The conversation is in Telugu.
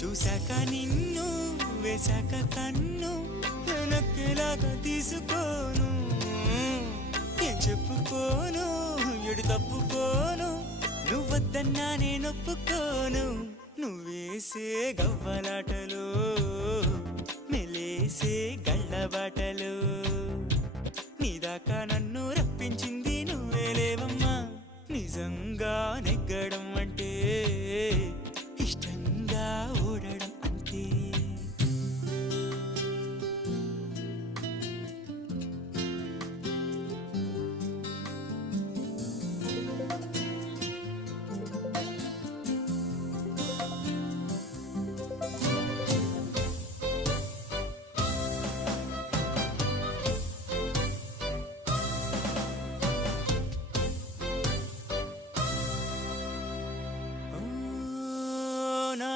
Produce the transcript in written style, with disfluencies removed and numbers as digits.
చూశాక నిన్ను వేశాక కన్ను నక్కేలాగా తీసుకోను ఏం చెప్పుకోను ఎడు తప్పుకోను నువ్వొద్దన్నా నేనొప్పుకోను నువ్వేసే గవ్వలాటలు మెలేసే గళ్ళబాటలు నీదాకా నన్ను రప్పించింది నువ్వేలేవమ్మా నిజంగానే